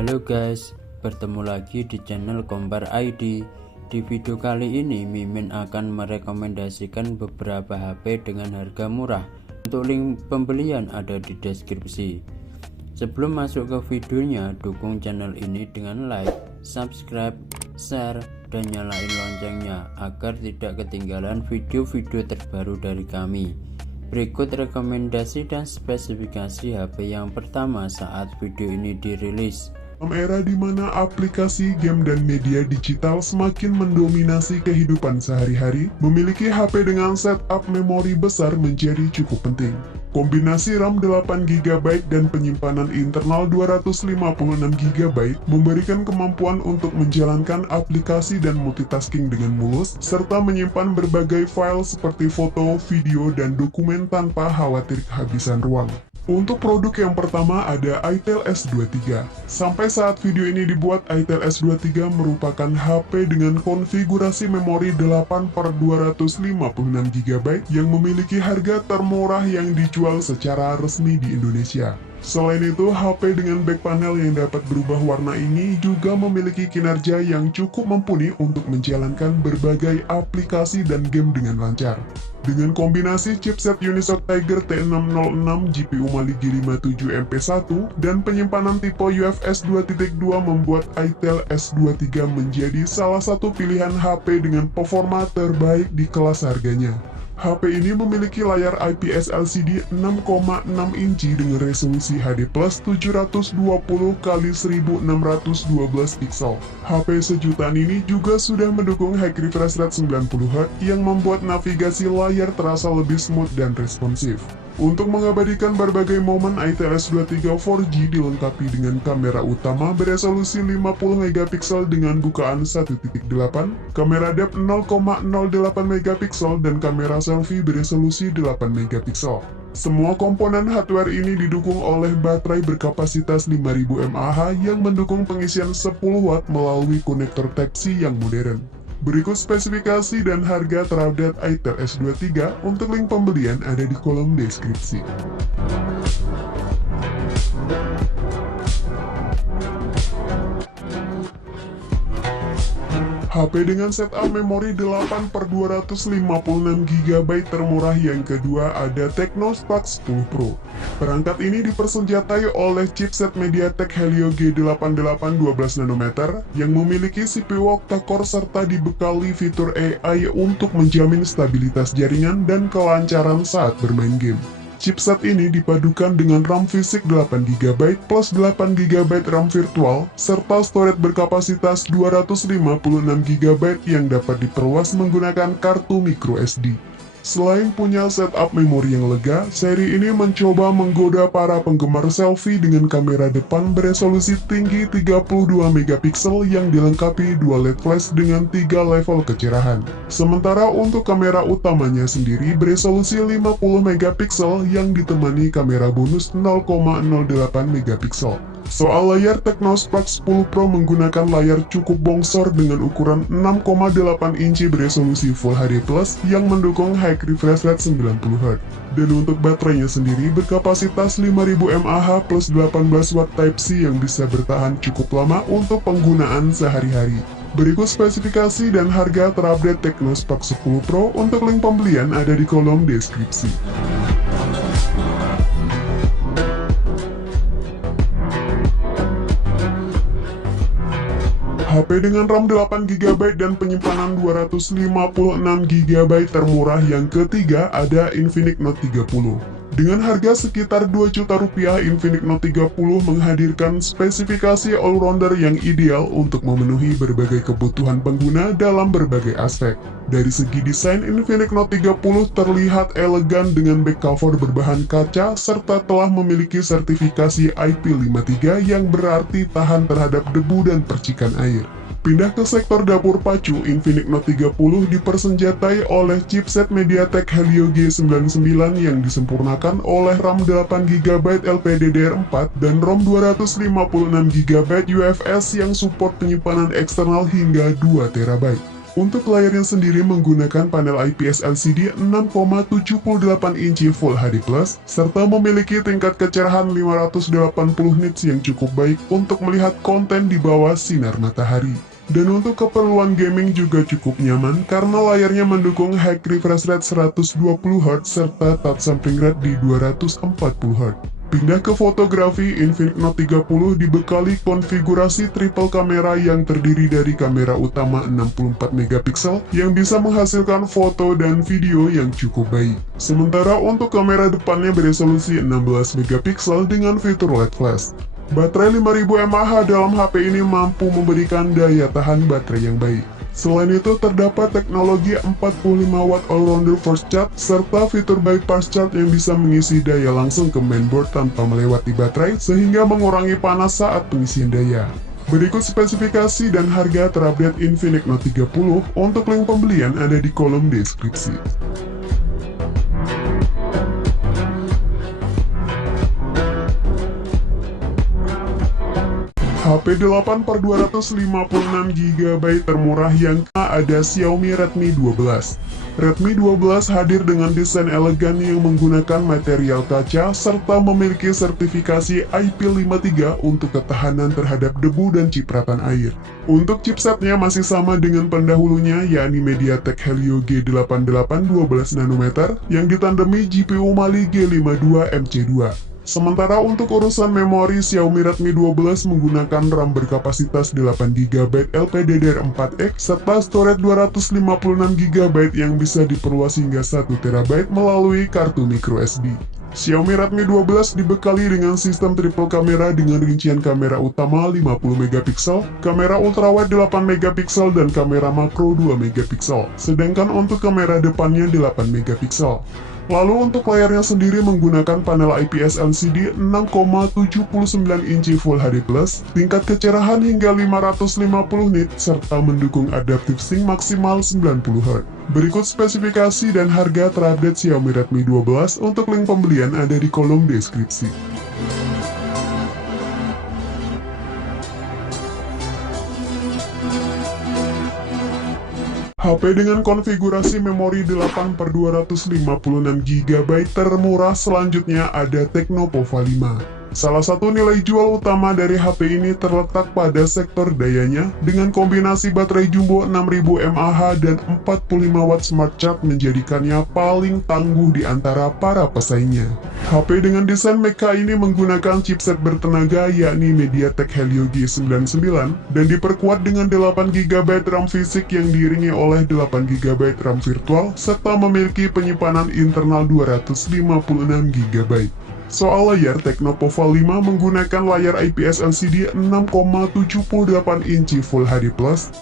Halo guys, bertemu lagi di channel Kompar ID. Di video kali ini Mimin akan merekomendasikan beberapa HP dengan harga murah. Untuk link pembelian ada di deskripsi. Sebelum masuk ke videonya, dukung channel ini dengan like, subscribe, share, dan nyalain loncengnya agar tidak ketinggalan video-video terbaru dari kami. Berikut rekomendasi dan spesifikasi HP yang pertama saat video ini dirilis. Era di mana aplikasi game dan media digital semakin mendominasi kehidupan sehari-hari, memiliki HP dengan setup memori besar menjadi cukup penting. Kombinasi RAM 8GB dan penyimpanan internal 256GB memberikan kemampuan untuk menjalankan aplikasi dan multitasking dengan mulus, serta menyimpan berbagai file seperti foto, video, dan dokumen tanpa khawatir kehabisan ruang. Untuk produk yang pertama ada Itel S23. Sampai saat video ini dibuat, Itel S23 merupakan HP dengan konfigurasi memori 8/256GB yang memiliki harga termurah yang dijual secara resmi di Indonesia. Selain itu, HP dengan back panel yang dapat berubah warna ini juga memiliki kinerja yang cukup mumpuni untuk menjalankan berbagai aplikasi dan game dengan lancar. Dengan kombinasi chipset Unisoc Tiger T606, GPU Mali G57MP1, dan penyimpanan tipe UFS 2.2 membuat Itel S23 menjadi salah satu pilihan HP dengan performa terbaik di kelas harganya. HP ini memiliki layar IPS LCD 6,6 inci dengan resolusi HD+ 720x1612 pixel. HP sejutaan ini juga sudah mendukung high refresh rate 90Hz yang membuat navigasi layar terasa lebih smooth dan responsif. Untuk mengabadikan berbagai momen, Itel S23 4G dilengkapi dengan kamera utama beresolusi 50MP dengan bukaan 1.8, kamera depth 0,08MP, dan kamera selfie beresolusi 8MP. Semua komponen hardware ini didukung oleh baterai berkapasitas 5000 mAh yang mendukung pengisian 10W melalui konektor Type-C yang modern. Berikut spesifikasi dan harga terupdate Itel S23. Untuk link pembelian ada di kolom deskripsi. HP dengan setup memori 8/256GB termurah yang kedua ada Tecnospark 10 Pro. Perangkat ini dipersenjatai oleh chipset MediaTek Helio G88 12nm yang memiliki CPU octa-core serta dibekali fitur AI untuk menjamin stabilitas jaringan dan kelancaran saat bermain game. Chipset ini dipadukan dengan RAM fisik 8GB plus 8GB RAM virtual, serta storage berkapasitas 256GB yang dapat diperluas menggunakan kartu microSD. Selain punya setup memori yang lega, seri ini mencoba menggoda para penggemar selfie dengan kamera depan beresolusi tinggi 32MP yang dilengkapi dua LED flash dengan 3 level kecerahan. Sementara untuk kamera utamanya sendiri beresolusi 50MP yang ditemani kamera bonus 0,08MP. Soal layar, Tecnospark 10 Pro menggunakan layar cukup bongsor dengan ukuran 6,8 inci beresolusi Full HD+ yang mendukung high refresh rate 90Hz. Dan untuk baterainya sendiri berkapasitas 5000 mAh plus 18W Type-C yang bisa bertahan cukup lama untuk penggunaan sehari-hari. Berikut spesifikasi dan harga terupdate Tecnospark 10 Pro. Untuk link pembelian ada di kolom deskripsi. HP dengan RAM 8GB dan penyimpanan 256GB termurah yang ketiga ada Infinix Note 30. Dengan harga sekitar Rp2 juta, Infinix Note 30 menghadirkan spesifikasi all-rounder yang ideal untuk memenuhi berbagai kebutuhan pengguna dalam berbagai aspek. Dari segi desain, Infinix Note 30 terlihat elegan dengan back cover berbahan kaca serta telah memiliki sertifikasi IP53 yang berarti tahan terhadap debu dan percikan air. Pindah ke sektor dapur pacu, Infinix Note 30 dipersenjatai oleh chipset MediaTek Helio G99 yang disempurnakan oleh RAM 8GB LPDDR4 dan ROM 256GB UFS yang support penyimpanan eksternal hingga 2TB. Untuk layarnya sendiri menggunakan panel IPS LCD 6,78 inci Full HD+, serta memiliki tingkat kecerahan 580 nits yang cukup baik untuk melihat konten di bawah sinar matahari. Dan untuk keperluan gaming juga cukup nyaman karena layarnya mendukung high refresh rate 120Hz serta touch sampling rate di 240Hz. Pindah ke fotografi, Infinix Note 30 dibekali konfigurasi triple kamera yang terdiri dari kamera utama 64 megapiksel yang bisa menghasilkan foto dan video yang cukup baik. Sementara untuk kamera depannya beresolusi 16 megapiksel dengan fitur LED flash. Baterai 5000 mAh dalam HP ini mampu memberikan daya tahan baterai yang baik. Selain itu, terdapat teknologi 45 watt all-rounder force charge serta fitur bypass charge yang bisa mengisi daya langsung ke mainboard tanpa melewati baterai sehingga mengurangi panas saat pengisian daya. Berikut spesifikasi dan harga terupdate Infinix Note 30, untuk link pembelian ada di kolom deskripsi. HP 8/256GB termurah yang ada Xiaomi Redmi 12. Redmi 12 hadir dengan desain elegan yang menggunakan material kaca serta memiliki sertifikasi IP53 untuk ketahanan terhadap debu dan cipratan air. Untuk chipsetnya masih sama dengan pendahulunya, yakni MediaTek Helio G88 12nm yang ditandemi GPU Mali G52 MC2. Sementara untuk urusan memori, Xiaomi Redmi 12 menggunakan RAM berkapasitas 8GB LPDDR4X serta storage 256GB yang bisa diperluas hingga 1TB melalui kartu microSD. Xiaomi Redmi 12 dibekali dengan sistem triple kamera dengan rincian kamera utama 50MP, kamera ultrawide 8MP dan kamera makro 2MP, sedangkan untuk kamera depannya 8MP. Lalu untuk layarnya sendiri menggunakan panel IPS LCD 6,79 inci Full HD+, tingkat kecerahan hingga 550 nits, serta mendukung adaptive sync maksimal 90Hz. Berikut spesifikasi dan harga terupdate Xiaomi Redmi 12, untuk link pembelian ada di kolom deskripsi. HP dengan konfigurasi memori 8/256GB termurah selanjutnya ada Tecno Pova 5. Salah satu nilai jual utama dari HP ini terletak pada sektor dayanya, dengan kombinasi baterai jumbo 6000 mAh dan 45 watt smart charge menjadikannya paling tangguh di antara para pesaingnya. HP dengan desain mecha ini menggunakan chipset bertenaga yakni MediaTek Helio G99 dan diperkuat dengan 8GB RAM fisik yang diiringi oleh 8GB RAM virtual serta memiliki penyimpanan internal 256GB. Soal layar, Tecno Pova 5 menggunakan layar IPS LCD 6,78 inci Full HD+,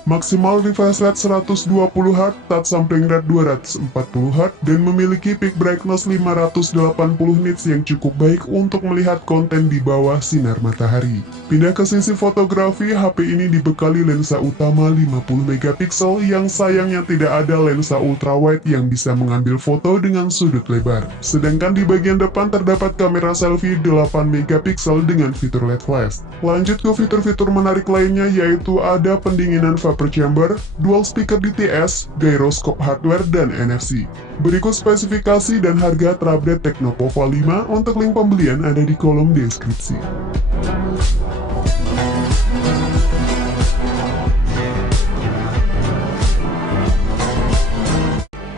maksimal refresh rate 120Hz, touch sampling rate 240Hz, dan memiliki peak brightness 580 nits yang cukup baik untuk melihat konten di bawah sinar matahari. Pindah ke sisi fotografi, HP ini dibekali lensa utama 50MP yang sayangnya tidak ada lensa ultrawide yang bisa mengambil foto dengan sudut lebar. Sedangkan di bagian depan terdapat kamera selfie 8MP dengan fitur LED flash. Lanjut ke fitur-fitur menarik lainnya, yaitu ada pendinginan vapor chamber, dual speaker DTS, gyroscope hardware, dan NFC. Berikut spesifikasi dan harga terupdate Tecno Pova 5, untuk link pembelian ada di kolom deskripsi.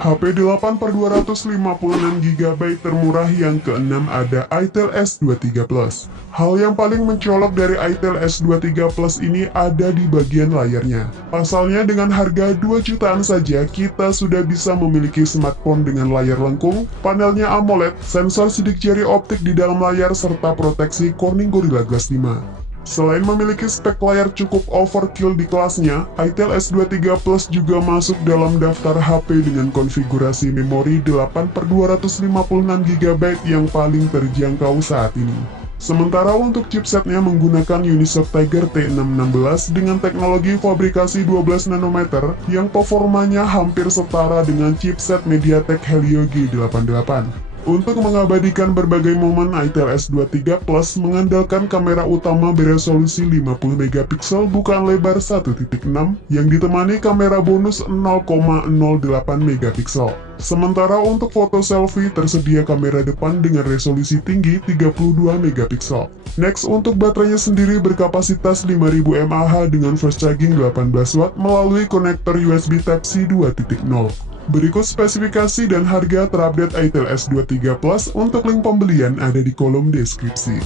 HP 8/256GB termurah yang keenam ada Itel S23 Plus. Hal yang paling mencolok dari Itel S23 Plus ini ada di bagian layarnya. Pasalnya dengan harga 2 jutaan saja, kita sudah bisa memiliki smartphone dengan layar lengkung, panelnya AMOLED, sensor sidik jari optik di dalam layar, serta proteksi Corning Gorilla Glass 5. Selain memiliki spek layar cukup overkill di kelasnya, Itel S23 Plus juga masuk dalam daftar HP dengan konfigurasi memori 8/256GB yang paling terjangkau saat ini. Sementara untuk chipsetnya menggunakan Unisoc Tiger T616 dengan teknologi fabrikasi 12nm yang performanya hampir setara dengan chipset MediaTek Helio G88. Untuk mengabadikan berbagai momen, Itel S23 Plus mengandalkan kamera utama beresolusi 50 megapiksel bukan lebar 1.6 yang ditemani kamera bonus 0,08 megapiksel. Sementara untuk foto selfie tersedia kamera depan dengan resolusi tinggi 32 megapiksel. Next, untuk baterainya sendiri berkapasitas 5000 mAh dengan fast charging 18 watt melalui konektor USB Type-C 2.0. Berikut spesifikasi dan harga terupdate Itel S23 Plus. Untuk link pembelian ada di kolom deskripsi.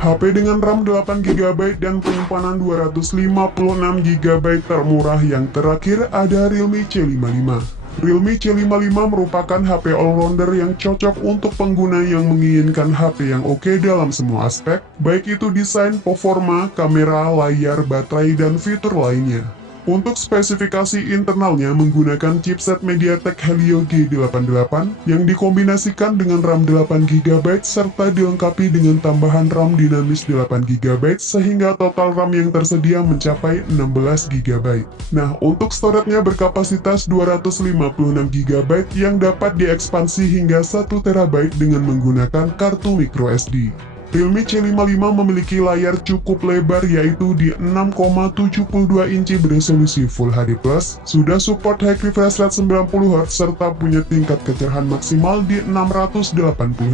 HP dengan RAM 8GB dan penyimpanan 256GB termurah yang terakhir ada Realme C55. Realme C55 merupakan HP all-rounder yang cocok untuk pengguna yang menginginkan HP yang oke dalam semua aspek, baik itu desain, performa, kamera, layar, baterai, dan fitur lainnya. Untuk spesifikasi internalnya menggunakan chipset MediaTek Helio G88 yang dikombinasikan dengan RAM 8GB serta dilengkapi dengan tambahan RAM dinamis 8GB sehingga total RAM yang tersedia mencapai 16GB. Nah, untuk storage-nya berkapasitas 256GB yang dapat diekspansi hingga 1TB dengan menggunakan kartu microSD. Realme C55 memiliki layar cukup lebar yaitu di 6,72 inci beresolusi Full HD+, sudah support high refresh rate 90Hz serta punya tingkat kecerahan maksimal di 680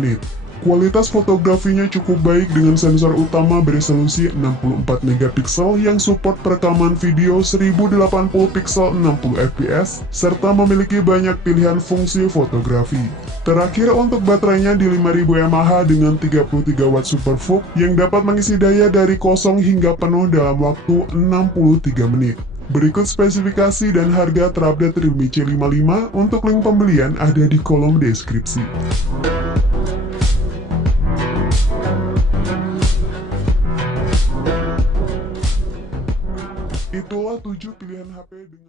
nit. Kualitas fotografinya cukup baik dengan sensor utama beresolusi 64 megapiksel yang support perekaman video 1080 pixel 60 fps serta memiliki banyak pilihan fungsi fotografi. Terakhir, untuk baterainya di 5000 mAh dengan 33 watt super VOOC yang dapat mengisi daya dari kosong hingga penuh dalam waktu 63 menit. Berikut spesifikasi dan harga terupdate Realme C55. Untuk link pembelian ada di kolom deskripsi. Itulah 7 pilihan HP dengan